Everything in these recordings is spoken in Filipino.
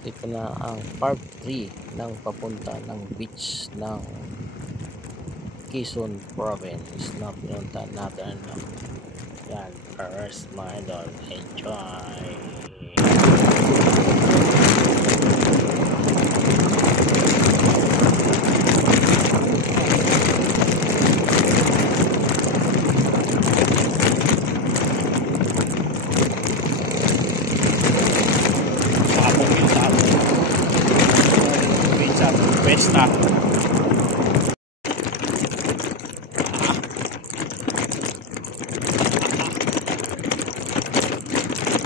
Ito na ang part 3 ng papunta ng beach ng Quezon Province na pinunta natin. Yan, first mga idol, enjoy! Besta.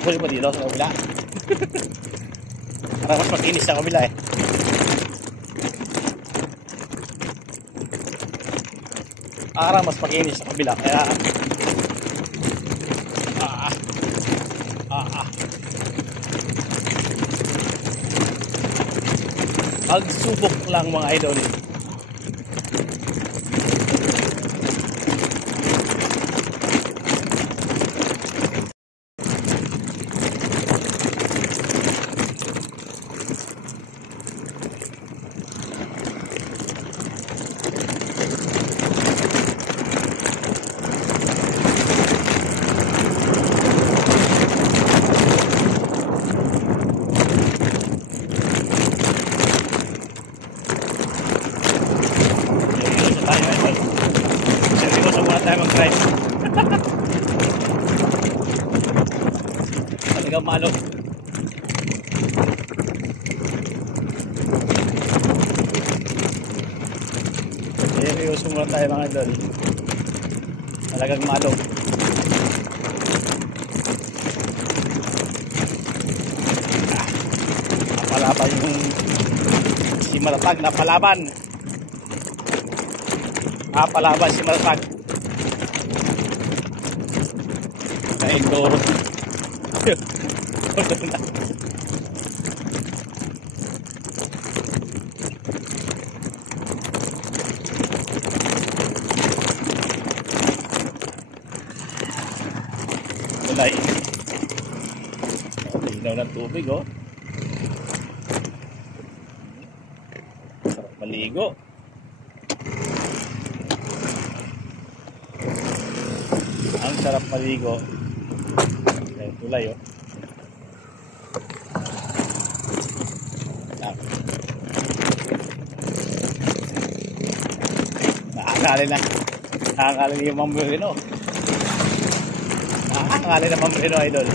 Huli mo dito sa kabila. Para mas makinis sa kabila eh. Para mas makinis sa kabila. Kaya pagsubok lang mga idol. Mag-drive. Talagang malo. Seryoso muna tayo mga idol. Talagang malo. Napalaban yung si Maratag. Napalaban si Maratag. Enduro. Wala eh. Linaw ng tubig oh. Sarap maligo. Ang sarap maligo. Tulay oh. Nakakalin yung Mambrino. Nakakalin na Mambrino idol.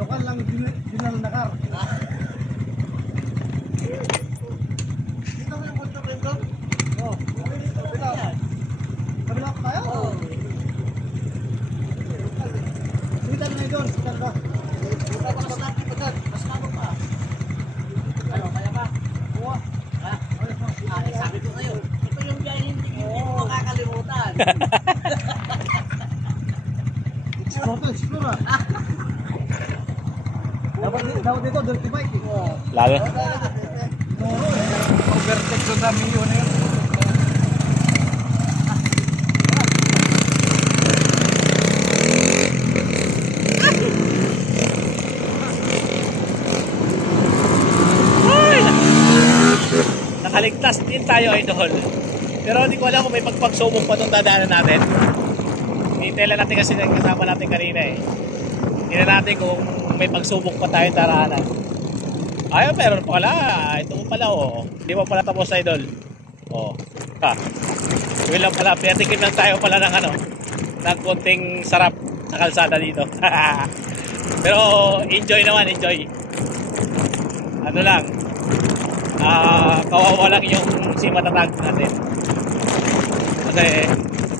Lokal lang Binal Nakar. Dito mo yung punto ko. Oh, dito. Kabila ko tayo? Oo. Sitan na doon, sitan ka. Mas natin pa dyan. Mas lalo pa. Ano, kaya ba? Oo. Ha? Sabi ko kayo, ito yung biyahe hindi mo makakalimutan. Explore. Dapat dito, dirty bike. Lalo. Overtake sa dami yun eh. Nakaligtas din tayo idol. Pero hindi ko alam kung may pagpagsubok pa itong dadaanan natin. Hintay lang natin kasi kasama natin kanina eh. Hindi natin kung may pagsubok pa tayong daraanan. Ay, meron pala. Ito pala oh. Hindi pa pala tapos idol. Oh. Ha. Yun lang pala. Pinatikim lang tayo pala ng ano. Ng konting sarap na kalsada dito. Pero enjoy naman, enjoy. Ano lang. Kawawa lang yung si Matatag natin. Kasi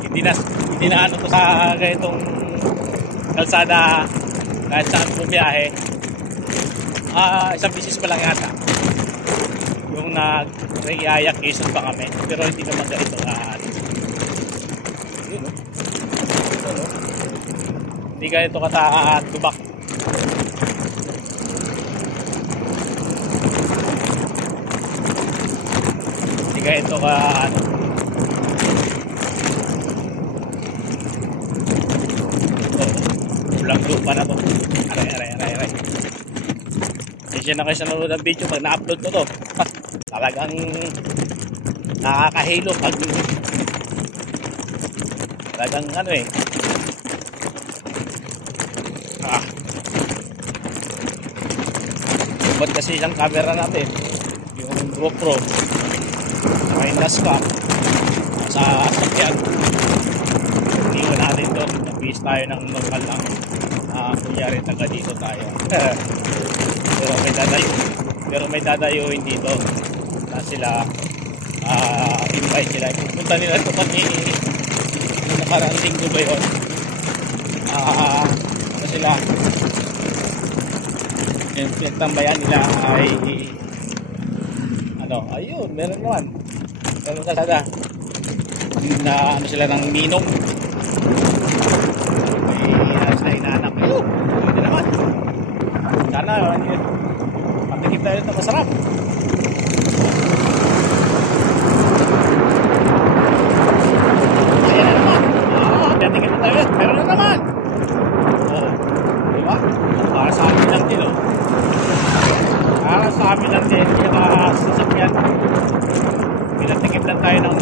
hindi na ano to sa ganitong kalsada kahit saan bumiyahe. Isang bisis pa lang yata. nung nag-Riyaya Quezon pa kami. Pero hindi naman ganito yun, no? Ito, no? Hindi ganito tubak. Hindi ganito ulang lupa na to. Aray. Hindi na kayo sa nanonood ng video pag na-upload ko to. Talagang nakakahilo pag talagang ba't kasi isang camera natin yung GoPro saka yung Nascam sa sakyan hindi ko natin doon nag-base tayo ng normal lang kunyari taga dito tayo pero may dadayuin dito na sila invite sila pupunta nila ito kami nung nakaraang linggo ba yun sila yung pinagtambayan nila ay ayun meron naman kasada na sila ng ninong may inaanak ayun hindi naman sana matikip tayo ito masarap ayan na naman matikip tayo meron na naman diba para sa amin lang din para sa amin lang din sasakyan pinatikip lang tayo ng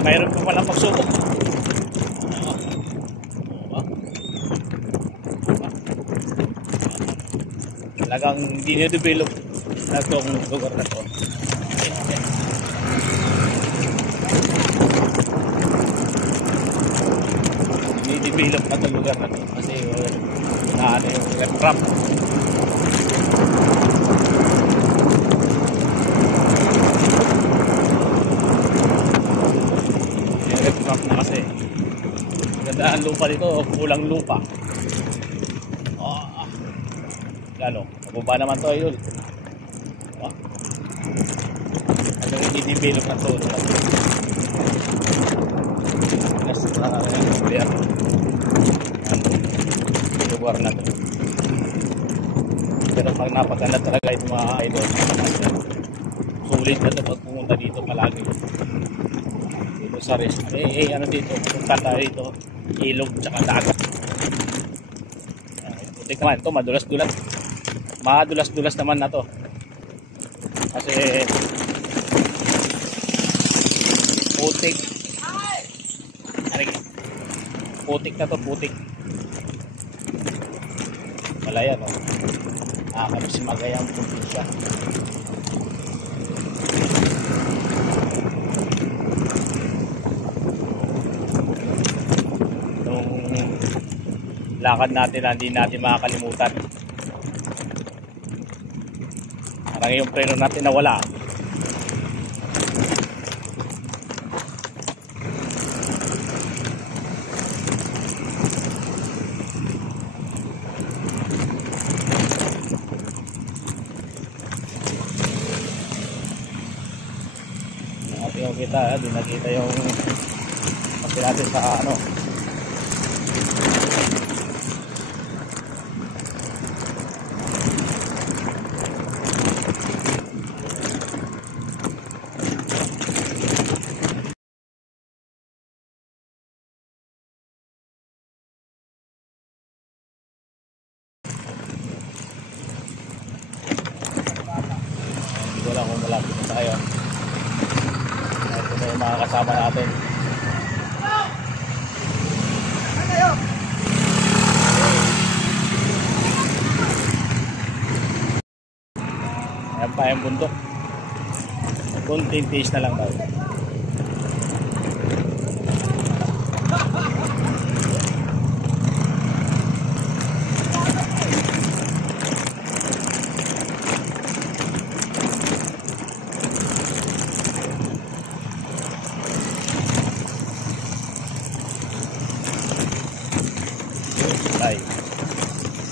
mayroon pa palang pagsubok talagang dinidevelop na itong lugar na ito dinidevelop na itong lugar na ito kasi yung rep-rap na kasi ganda ang lupa dito kulang lupa lalo mababa naman to ayun anong i-develop na to lugar na to pero pag napaganda talaga itong mga idol sulit na ito pag pumunta dito palagi dito sa rest dito punta tayo dito ilog tsaka dagat putik naman ito madulas naman na to kasi putik na to wala yan kami si Magayang putik siya itong lakad natin na hindi natin makakalimutan parang yung preno natin nawala yung kita di nakita yung pati natin sa hindi ko lang kung malapit na tayo ito na yung mga kasama natin ayan pa yung bundok kunting taste na lang daw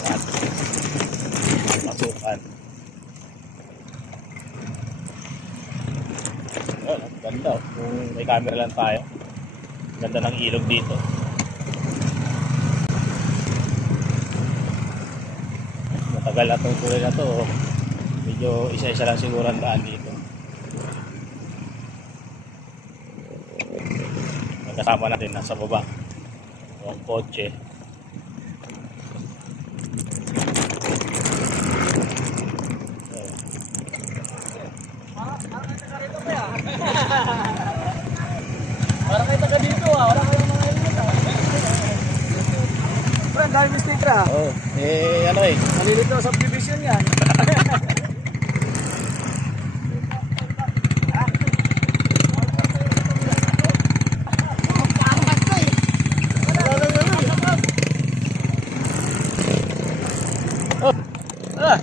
at masukan Ayan, ganda oh. Kung may camera lang tayo. Ganda ng ilog dito. Matagal na itong tuloy na to. Medyo isa-isa lang siguro ang daan dito. Kasama natin nasa baba yung kotse. Parang kayo taga dito ah. Wala kayong mga helmet ah. Friend, dahil mistake ah. Oh, ano eh. Malilito sa subdivision yan. Ah. Ah.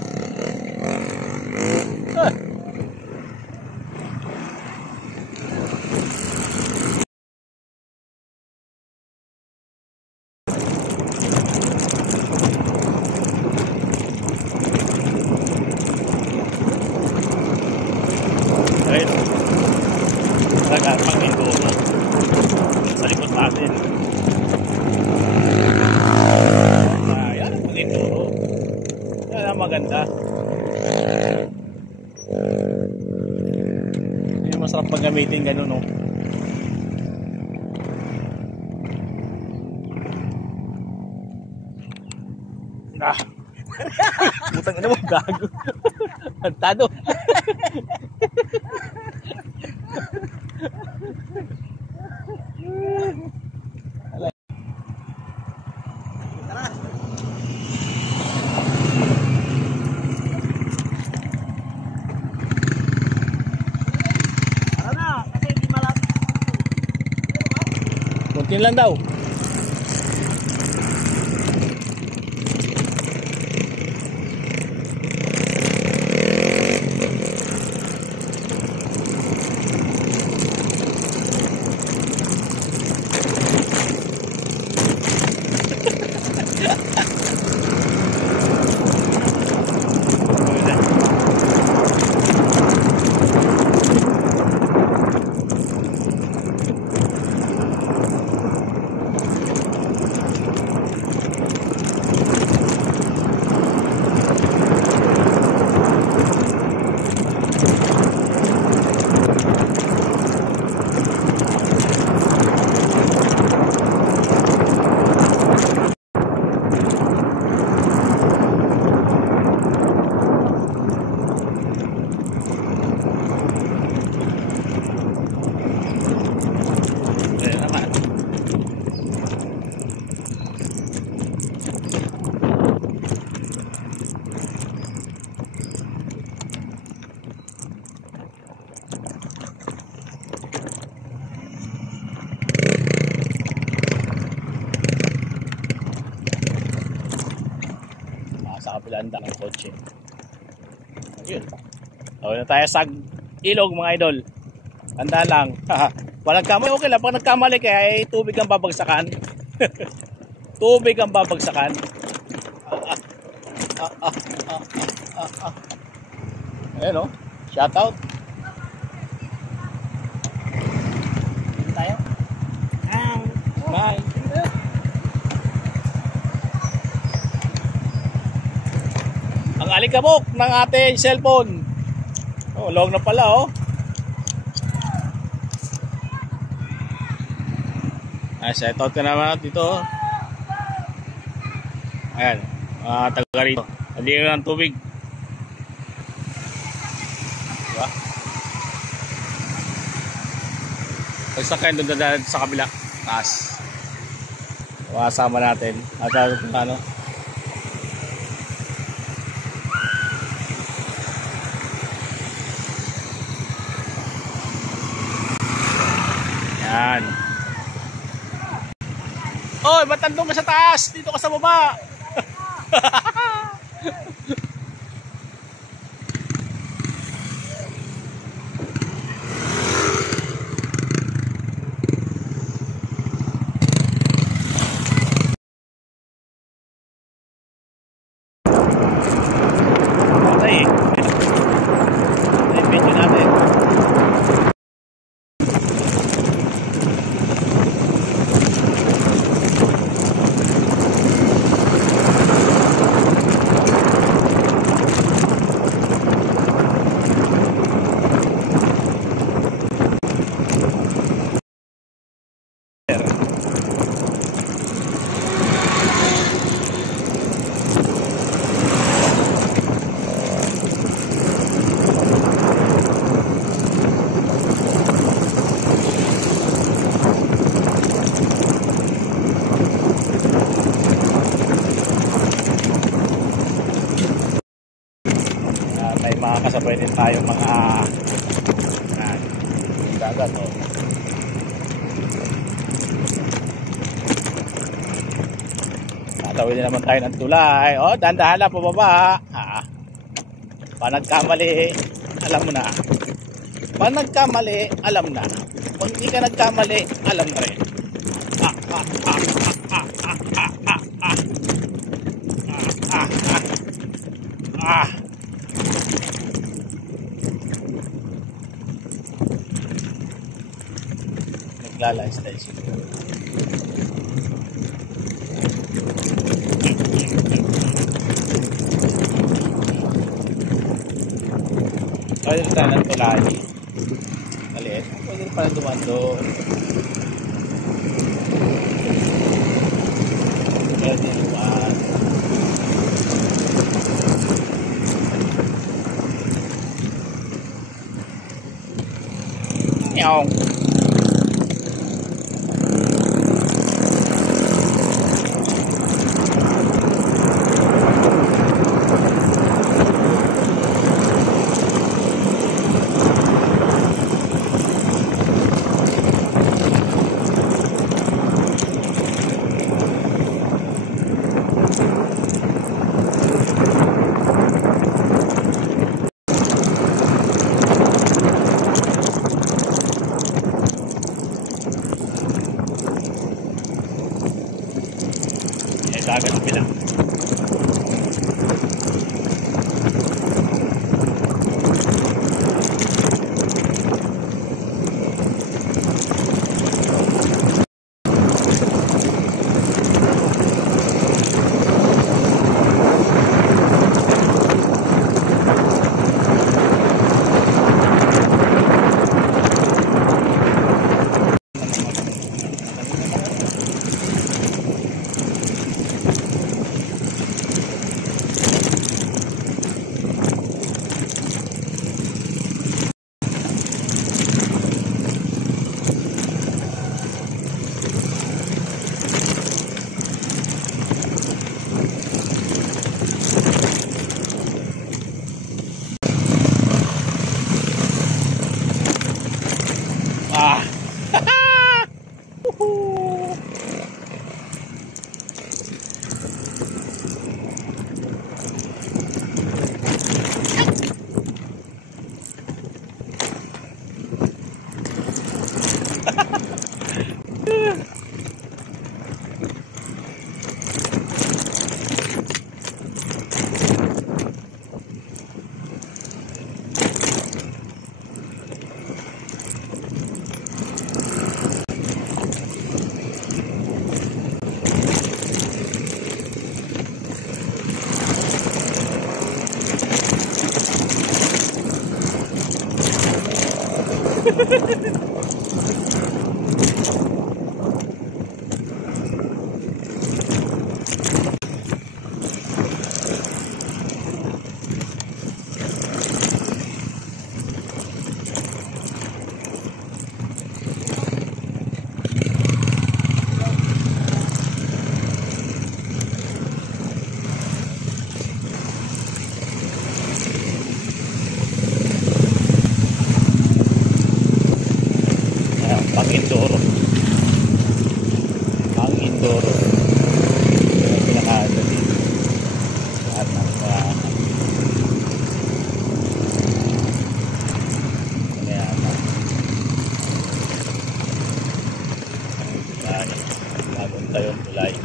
Ayun. Talaga pang Mindoro. Sa likod natin. Ayan, pang Mindoro. Yan ang maganda. Yan masarap pag gamitin ganun, no? Ah. Putang ina mo, gago. Pantado. Tara na, kasi hindi malapit. Kunti lang daw. Ayan naman. Sa kabilaan ng kotse. Ayun. Tawag na tayo sa ilog, mga idol. Tanda lang. Pag nagkamali, okay lang. Pag nagkamali ka, ay tubig ang babagsakan. Tubig ang babagsakan. Ayan o. Shout out. Tayo? Bye. Ang alikabok ng ating cellphone. Oh, long na pala oh. Ay, shout out ka naman dito. Oh. Ayan, mga taga rito. Halika ng tubig. Diba? Pagsakay doon dadaan sa kabila. Taas. Kasama natin. At ano? Yan. Oy, ba't nandun ka sa taas? Dito ka sa baba. tayong mga dagat, oh. Tatawid naman tayo ng tulay. Oh, dahan-dahan lang pababa. Pag nagkamali, alam mo na. Pag nagkamali, alam na. Pag hindi ka nagkamali, alam na rin. Naglalanslide siguro. Pwede rin tayo ng tulay. Maliit. Pwede rin pala dumaan doon. Pwede rin dumaan. Nyong. Dagat ang bilang. Pang-Indoro. Pang-Indoro. Yung pinakaano dito. Lahat ng bagong tayong tulay.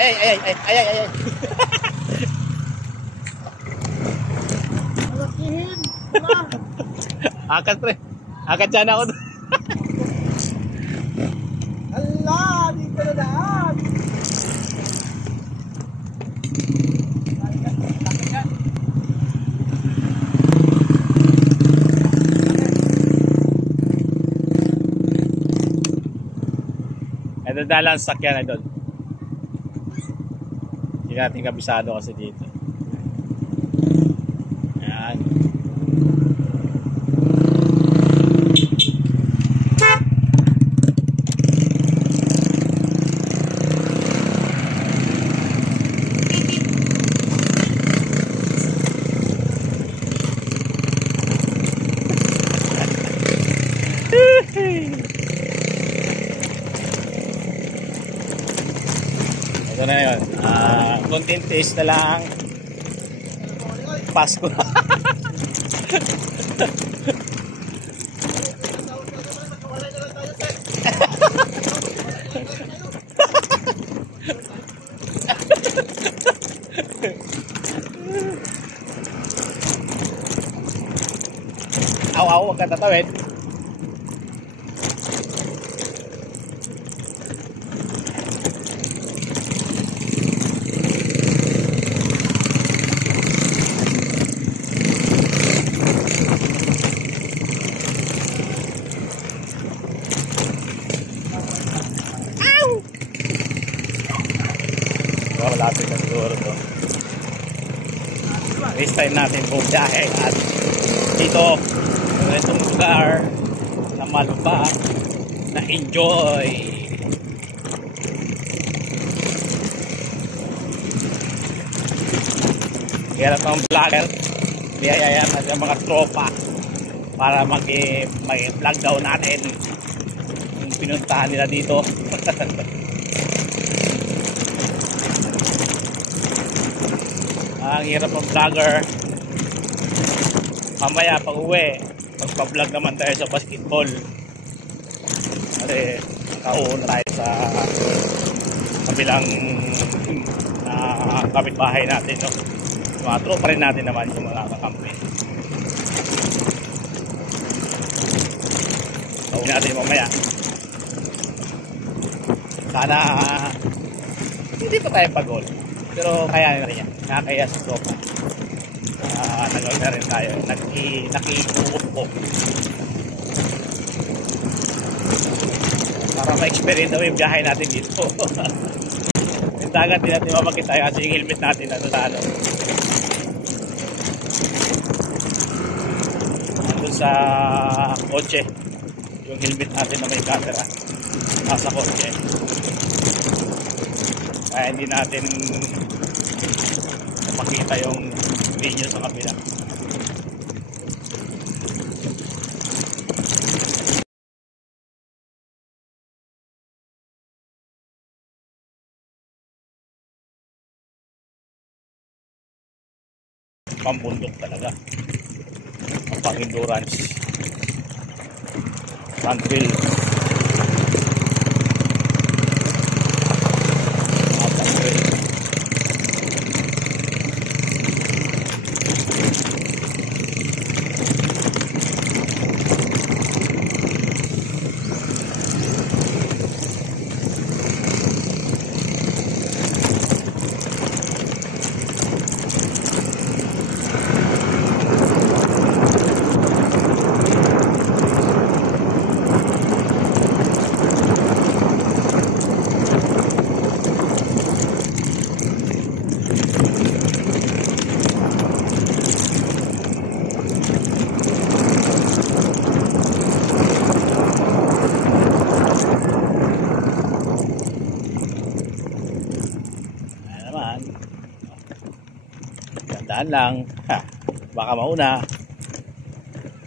Ay. Malakihin. Akat pre. Akat dyan ako. Ala, di ka na daan. Madadala ang sakyan na doon. Hindi natin kabisado kasi dito. Ayan. Ito na yun. Content taste na lang. Pasko. Aw, huwag ka tatawid. Malapit na siguro to. This time natin bumiyahe at dito sa itong lugar na malubak na enjoy. Kaya ng vlogger biyayaan natin ang mga tropa para mag-vlog daw natin yung pinuntahan nila dito. Ang hirap ng vlogger. Mamaya pag uwi, magpa-vlog naman tayo sa basketball. Kasi nakauuna tayo sa kabilang kapitbahay natin, no? Mga tropa rin natin naman yung mga kakampi. Uwi natin mamaya. Sana hindi pa tayo pagod. Pero kaya na rin yan. Nakakaya sa tropa. Nagawin na rin tayo. Nakikuupo. Para ma-experience daw yung biyahe natin dito. Yung dagat din natin mamakita tayo kasi yung helmet natin sa ano. Nandun sa kotse. Yung helmet natin na may camera. Nasa kotse. Kaya hindi natin makita yung video sa kabila. Pambundok talaga. Ang pang-endurance. Tranquil. Dahan lang, ha, baka mauna.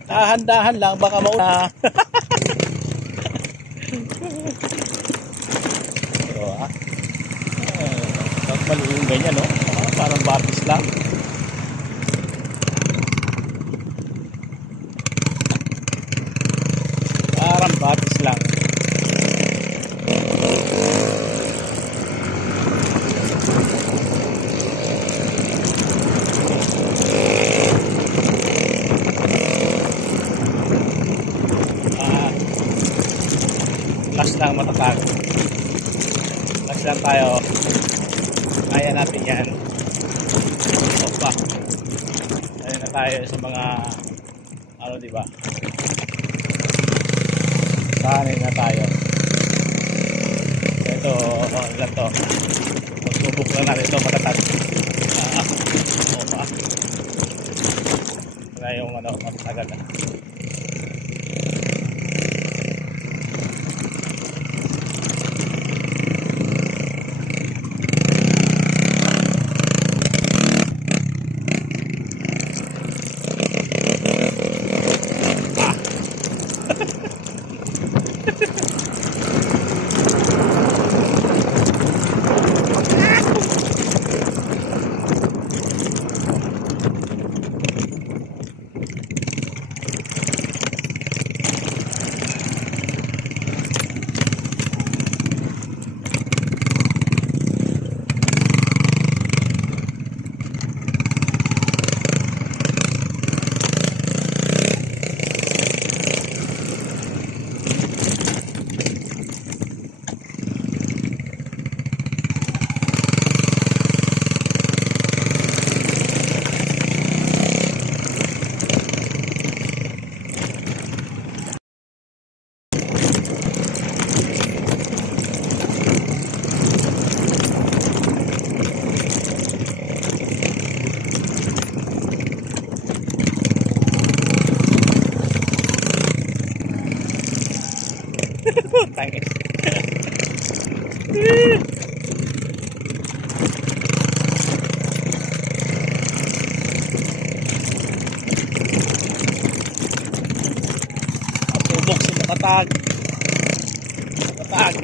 Dahan-dahan lang, baka mauna. Pero mali yung ganyan, no? Parang batis lang. Parang batis lang. Last lang matatag. Last lang tayo. Kaya natin yan. Opa. Kaya na tayo sa mga ano, diba? Sanay na tayo. Ito, ilan to? Magsubok lang natin ito, matatag. Oo ba? Ito na yung ano, matatagal na. Tangis. Subok si Makatag. Makatag.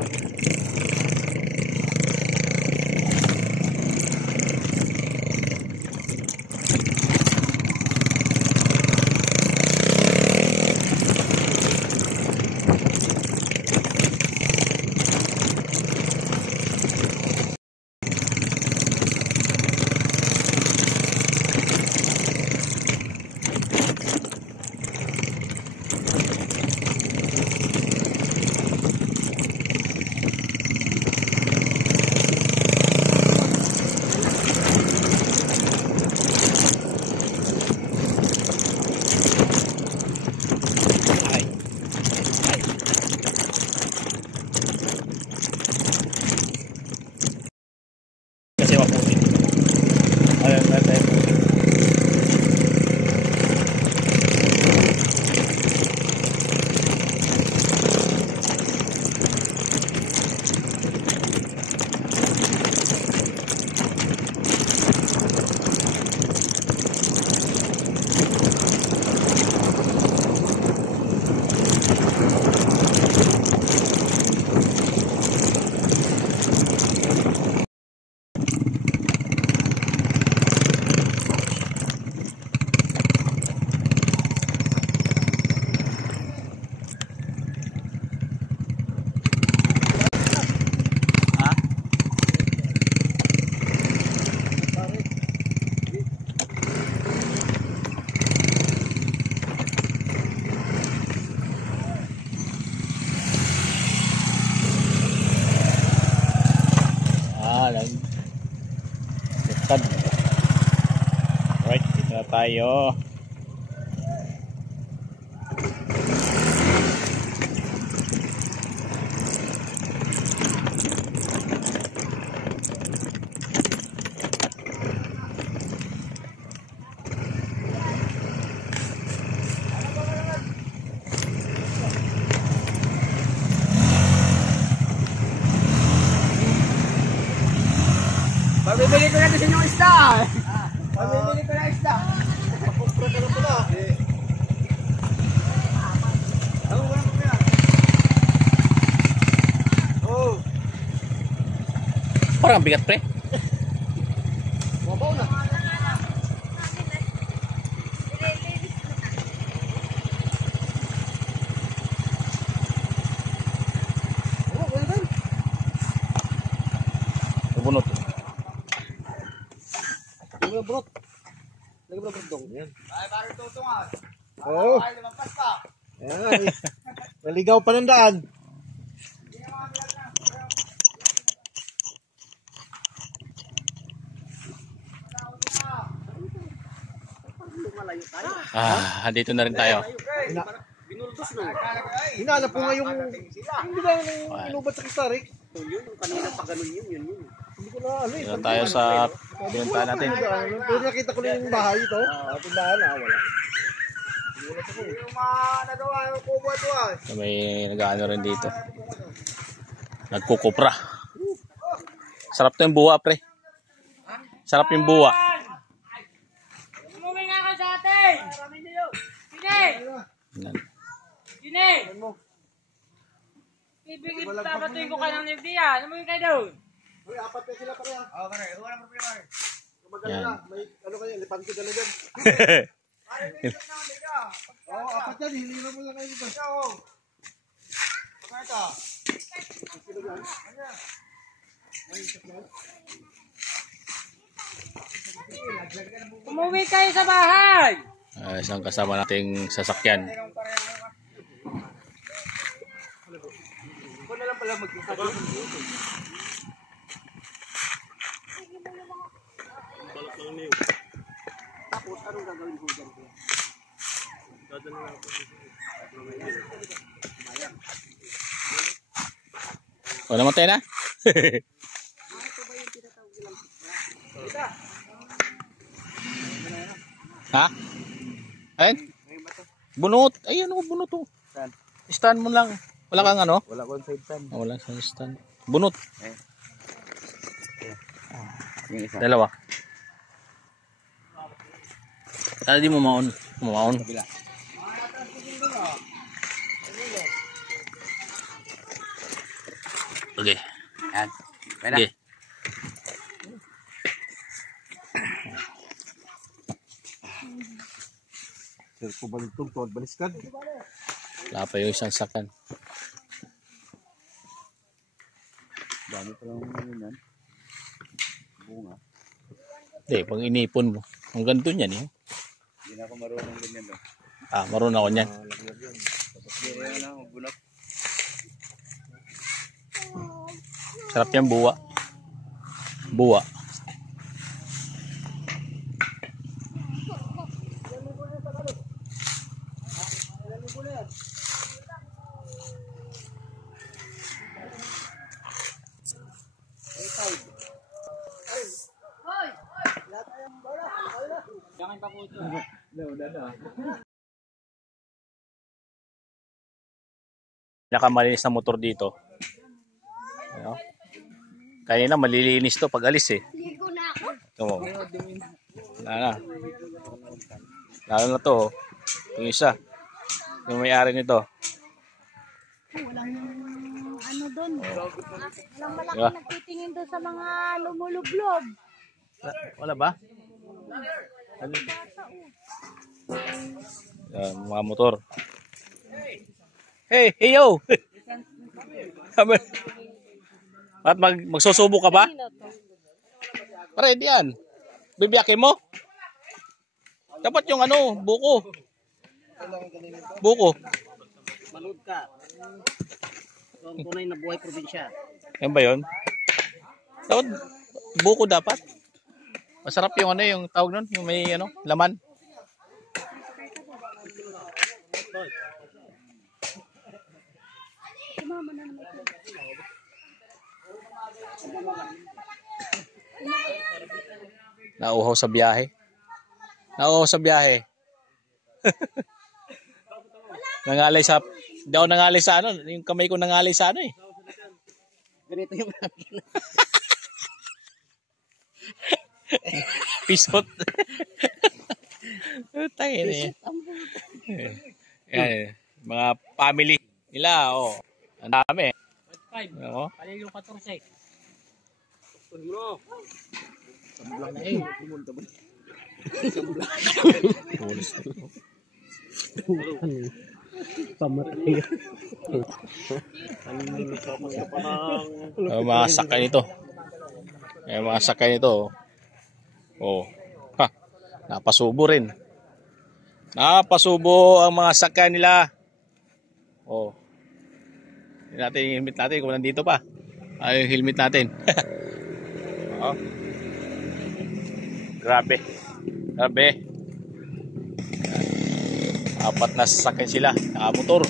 Kasi maputi. Ayun, natin. Lutad. Right, dito na tayo. Pabibili ko na sa inyong isda. Pabibili ko na isda. Pakumpra ka na pala. Ano ba naman yan? Oh. Parang bigat pre. Mabaw na. Bunot. Lagi brot. Lagi brot dong. Yan. Ay, parang tutungan. Oo. Ay, lumagpas ka. Yan. Naligaw pa ng daan. Dito na rin tayo. Hinala po nga yung hindi na inubat sa Costa Rica. Yun, kanina pa ganun yun. Hindi ko na ano eh. Dito tayo sa pinuntahan natin. Pero nakita ko lang yung bahay ito. Tindahan na, wala. Yung mga nagawa yung kubo ito ah. May nag-ano rin dito. Nagkukupra. Sarap to yung buwa, pre. Sarap yung buwa. Umuwi nga ka sa atin! Sine! Yan. Sine! Ibigin babatuin ko ka ng nagdiya. Umuwi kayo doon. Uy, apat na sila pa kaya. Oo, kare. Wala problema. Magaling Yan. na. May ano kayo, elepante dala dyan. Oo, apat yan. Hinila mo lang kayo dito. Oo. Pagkata. Umuwi kayo sa bahay! Isang kasama nating sasakyan. Ikaw na lang pala magkita. Tapos, anong gagawin ko dyan? O, namatay na? Ha? Ayun? Bunot. Ayun o, bunot o. Stand mo lang. Wala kang ano? Wala ko side stand. Wala kang stand. Bunot. Yung isa. Dalawa. Sana di mo maon. Maon. Okay. Yan. Pwede. Okay. Sir, ko balintong tuwad baliskad. Wala pa yung isang sakan. Dami pa lang yan. Bunga. Hindi, pag inipon mo. Ang ganito niyan eh. Hindi na ako marunong ganyan doon. Marunong ako niyan. Hindi na lang, magbunot. Sarap yan buwa. Buwa. Nakamalinis na motor dito. Ano? Kanina malilinis to pag alis eh. Ligo na ako. Ito mo. Wala na. Lalo na to. Yung isa. Yung may-ari nito. Walang ano doon. Walang malaki Diba? nagtitingin doon sa mga lumulublob. Wala ba? Ano? Yan, mga motor. Hey, hey yo! At magsusubo ka ba? Ready yan. Bibiyakin mo? Dapat yung ano, buko. Buko. Manood ka. Ang tunay na buhay probinsya. Yan ba yun? Dapat, buko dapat. Masarap yung ano, yung tawag nun, yung may ano, laman. Nauhaw sa biyahe. Nauhaw sa biyahe. Nangalay sa, hindi ako nangalay sa ano, yung kamay ko nangalay sa ano eh. Ganito yung akin. Pisot. Tayo na yan. Yan, mga family nila, oh. Ang dami. 5. Ano? Palilo 14. Mga sakay nito. Mga sakay nito. Oh. Ha. Napasubo rin. Napasubo ang mga sakay nila. Oh. Hindi natin yung helmet natin kung nandito pa. Ay, yung helmet natin. Oh. Grabe. Grabe. Apat na sasakyan sila. Nakamotor.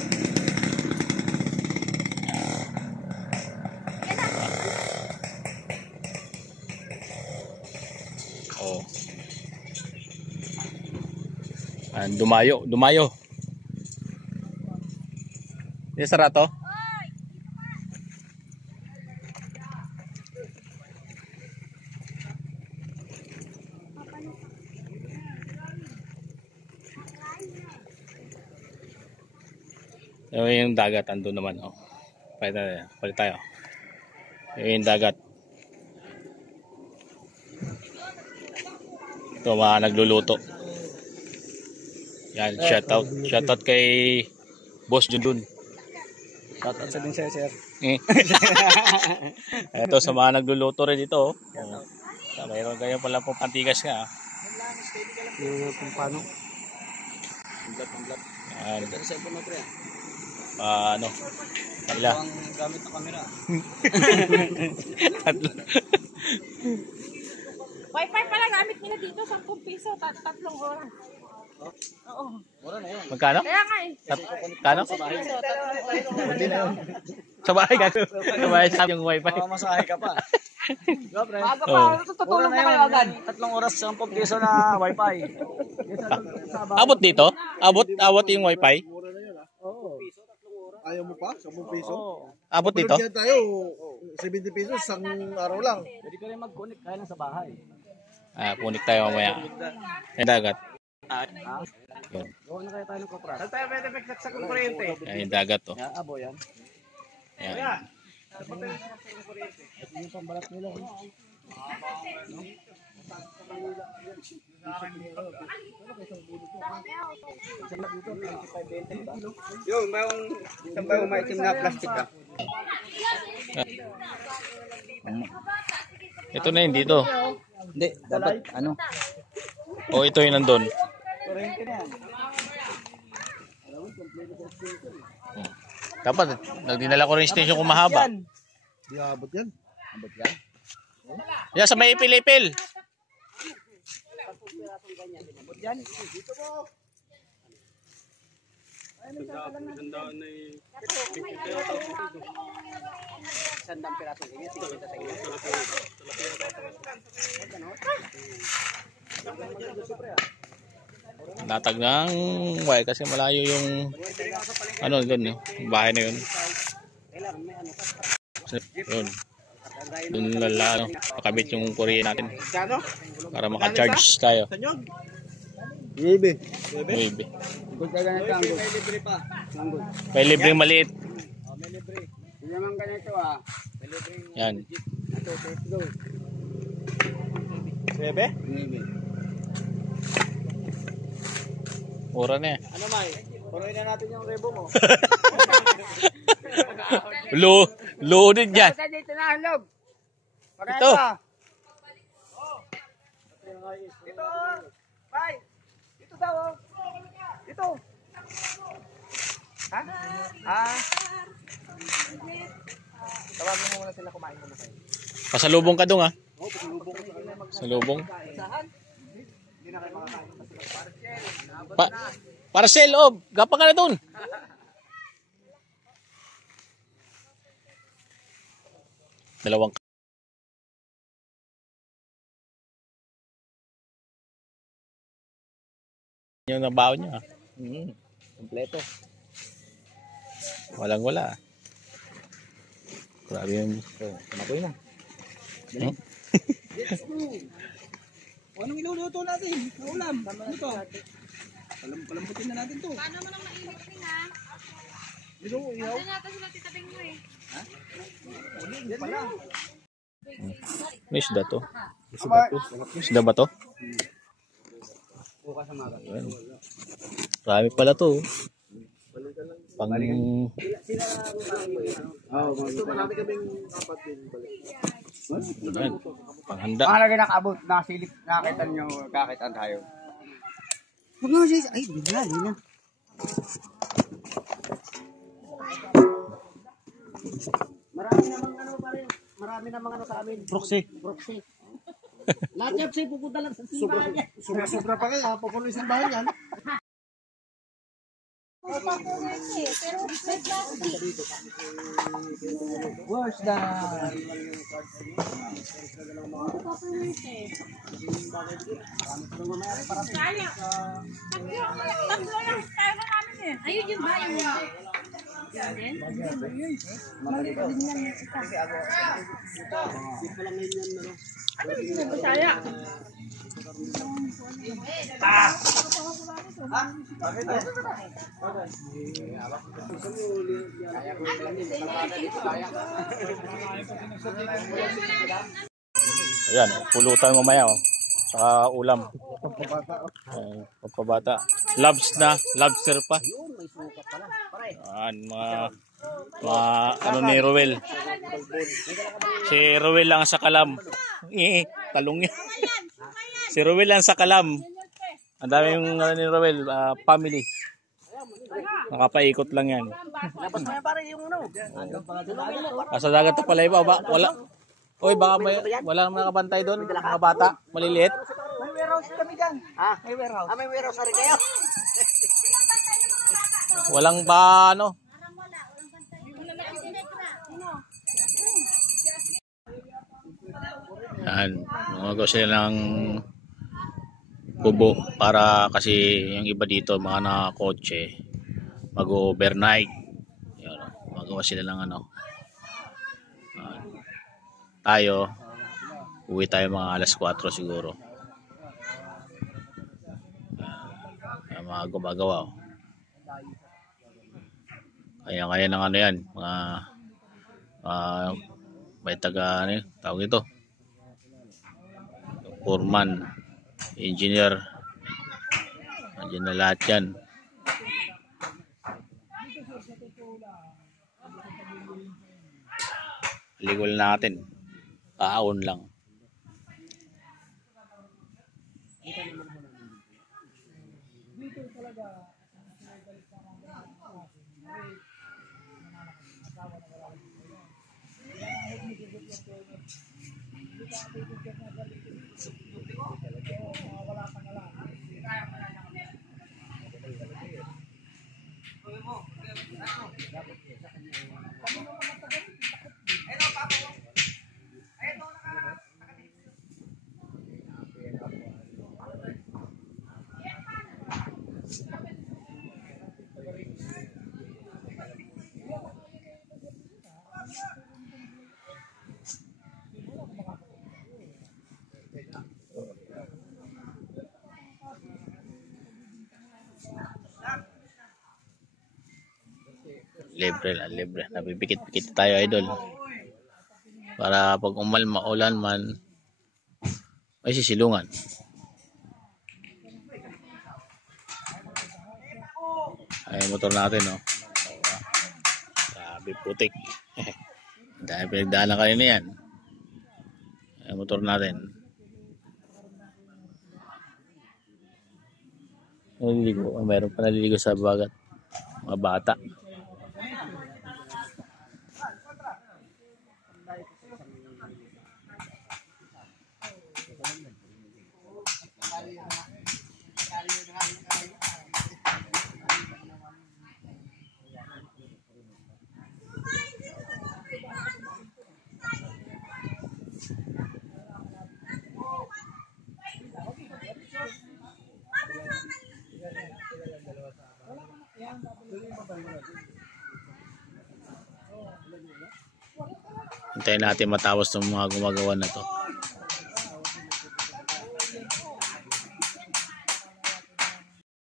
Yan, dumayo. Yung sarato? Yung dagat, andun naman. Oh. Palit tayo. Yung dagat. Ito mga nagluluto. Yan, shoutout kay Boss Jundun. Shoutout sa din sa'yo, sir. Ito sa mga nagluluto rin dito. Mayroon kayo pala pong pantigas nga. Yung kung paano. Yan. Cellphone mo, pre. Ano? Kanila. Ang gamit ng camera. Wi-Fi pala gamit nila dito, 10 piso, 3 oras. Oo. Mura na yun. Magkano? Kaya nga eh. Kano? 10 piso, 3 oras. Hindi na yun. Sa bahay ka. Sa bahay sa yung wifi. Masahe ka pa. Go, pre. Aga Oh. pa, tutulong na kayo agad. 3 oras, 10 piso na wifi. Abot dito? Abot yung wifi? Mura na yun, ah. Oo. Ayaw mo pa? 10 piso? Abot dito? Pinagyan tayo, 70 pesos, isang araw lang. Pwede ka rin mag-connect kaya lang sa bahay. Punik tayo mamaya. Yung dagat. Yun. Gawa na kaya tayo ng kopra. Saan tayo pwede pagkat sa kuryente? Yan yung dagat to. Ya, abo yan. Yan. Yung pambalat nila. Yung, may maitim na plastic ka. Ito na yun dito. Hindi, dapat ano? O ito yung nandun. Kuryente na yan. Dapat, nagdinala ko rin yung station kung mahaba. Di abot yan. Abot yan? Yan sa may ipil-ipil. Sandang piraso ganyan, 50 sa inyo. Natag ng wire kasi malayo yung ano doon, yung bahay na yun. Yun. Doon lala, makabit yung kuryente natin para maka-charge tayo. Baby. Maybe. Good ka ganito ang good. Libre pa. Ang good. May libreng maliit. May libre. Hindi naman ganito ah. May libre. Yan. Ito, let's go. Bebe? Libre. Mura na eh. Ano May? Puruin na natin yung rebo mo. Loaded yan. Dito na halog. Ito. Dito. May. Dito daw. Oh. Dito. Ha? Tawagin mo muna sila kumain muna kayo. Pasalubong ka dong ah. Pasalubong. Hindi na kayo makakain. Parcel, oh. Gapa ka na dun. Dalawang yung nabaw niya. Kompleto. Walang wala. Grabe yung... Tumakoy na. Hmm? Anong iluluto natin? Na ulam. Ano to? Palambutin na natin to. Paano mo nang mainit rin ha? Ihaw. Ano yata sila titabing mo eh. May isda to. Isda ba to? Bukas sa mga. Ayan. Marami pala to. Pang... Ito marami kaming apat din balik. Ayan. Panghanda. Mahalaga nakaabot. Nakasilip. Nakakita nyo. Kakitaan tayo. Huwag nga siya. Ay, bigla. Na. Marami namang ano sa amin. Proxy. Lahat niya siya pupunta lang sa simbahan niya. Sobra pa kayo, papuloy simbahan yan. Pero may plastic. Where's the... Sayang. Tatlo lang kaya na namin eh. Ayun yung bayan mo. Mali ka din yan yung isa. Ano yung sinabasaya? Ayan, pulutan mamaya oh. Saka ulam. Pagpabata. Lobster pa. Ayan, mga ano ni Ruel. Si Ruel lang sa kalam. Talong yan. Si Ruel lang sa kalam. Ang dami yung ni Ruel, family. Nakapaikot lang yan. Labas mo yan pare yung ano. Sa dagat na pala iba. Wala. Oy, baka wala nang nakabantay doon. Mga bata, maliliit. May warehouse kami dyan. Ha? May warehouse. May warehouse na rin kayo. Walang ba ano. Yan, gumagawa sila ng kubo para kasi yung iba dito mga nakakotse mag-overnight. Yan, magawa sila ng ano. Tayo uwi tayo mga alas 4 siguro. Mga gumagawa. Kaya ng ano yan, mga may taga ano, tawag ito. Foreman, engineer. Nandiyan na lahat yan. Ligol natin. Kaon lang. Libre lang, libre. Napipikit-pikit tayo, idol. Para pag maulan man, may sisilungan. Ay, motor natin, no? Grabe, putik. Dahil pinagdaanan kanina yan. Ay, motor natin. Naliligo. Mayroon pa naliligo sa bagat. Mga bata. Hintayin natin matapos ng mga gumagawa na to.